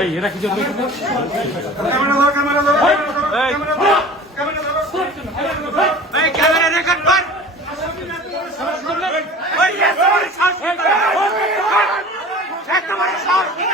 এই এরা কিছু ক্যামেরা ধরো ক্যামেরা ধরো ক্যামেরা ধরো ক্যামেরা ধরো এই ক্যামেরা রেকর্ড কর ওই এসে সাহস একটা বড় সাহস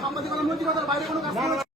সাংবাদিকতা নৈতিকতার বাইরে কোনো কাজ